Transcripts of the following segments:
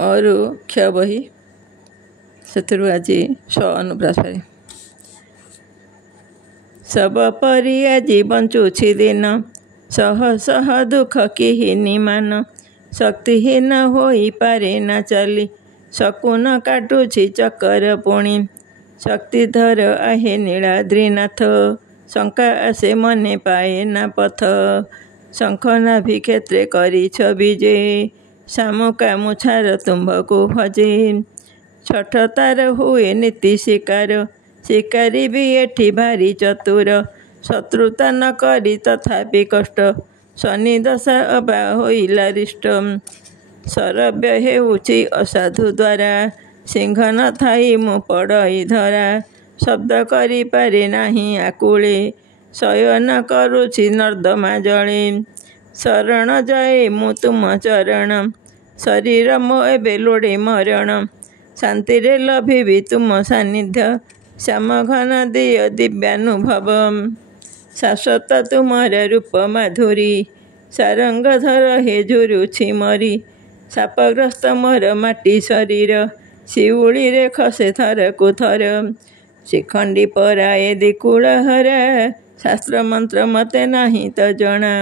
और क्ष बही से आज अनुप्रास पाई सब परी आज बंचुछि दिन सह सह दुख किहिनी मान शक्तिहीन होई पारे ना चली शकुन काटुछि चकर पुणी शक्तिधर आहे नीलाद्रीनाथ शंका आसे मने पाए ना पथ शंख नाभि क्षेत्रे करिछ विजे शामुका मुछार तुम्भको भजे छठ तार हुए नीति शिकार शिकारी भी एठी भारी चतुर शत्रुता न करी तथापि कष्ट शनि दशा अबा होइला रिष्ट सरव्य हेउछि असाधु द्वारा सिंह न थाई मु पड़ई धरा शब्द करि पारे नाही आकुळे शयन करुछि नर्दमा जळे शरण जाए मु तुम चरण शरीर मो एबे लोड़े मरण शांति रे लभिबि तुम सानिध्य श्याम घन दिय दिव्यानुभव शाश्वत तुमर रूप माधुरी सारंगधर हे झुरुछि मरी शापग्रस्त मोर माटी शरीर शिउली रे खसे थर को थर शिखंडी पराए दिकुल हरा शास्त्र मंत्र मते नाही त जणा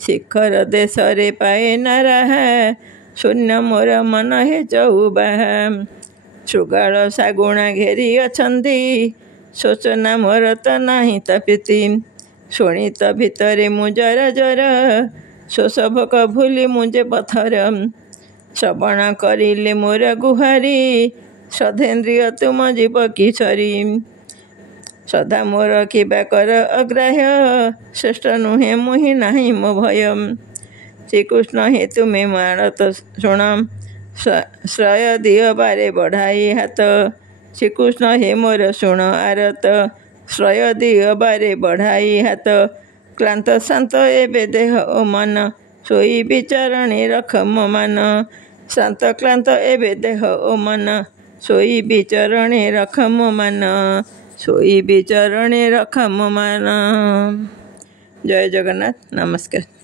शिखर देश रे पाए नाराहा शून्य मोर मन हे चौबाहा शृगाल शागुणा घेरी अछंती शोचना मोर त नाही तपिति शोणित भितरे मु जर जर शोष भोक भूली मुझे पथर श्रवण करिले मोर गुहारी श्रद्धेन्द्रिय तुम जीव किशोरी सदा मोर किबा कर अग्राह्य श्रेष्ठ नुहे मुहि नाही मो भय श्रीकृष्ण हे तुम्हें मारत शुण श्रय दिय बारे बढ़ाई हाथ श्रीकृष्ण हे मोर शुण आरत श्रय दिय बारे बढ़ाई हाथ क्लांत शांत एबे देह ओ मन सोई विचरणे रख मो मान शांत क्लांत एबे देह ओ मन सोई विचरणे रख मो मान सोई विचरणे रख मो मान। जय जगन्नाथ। नमस्कार।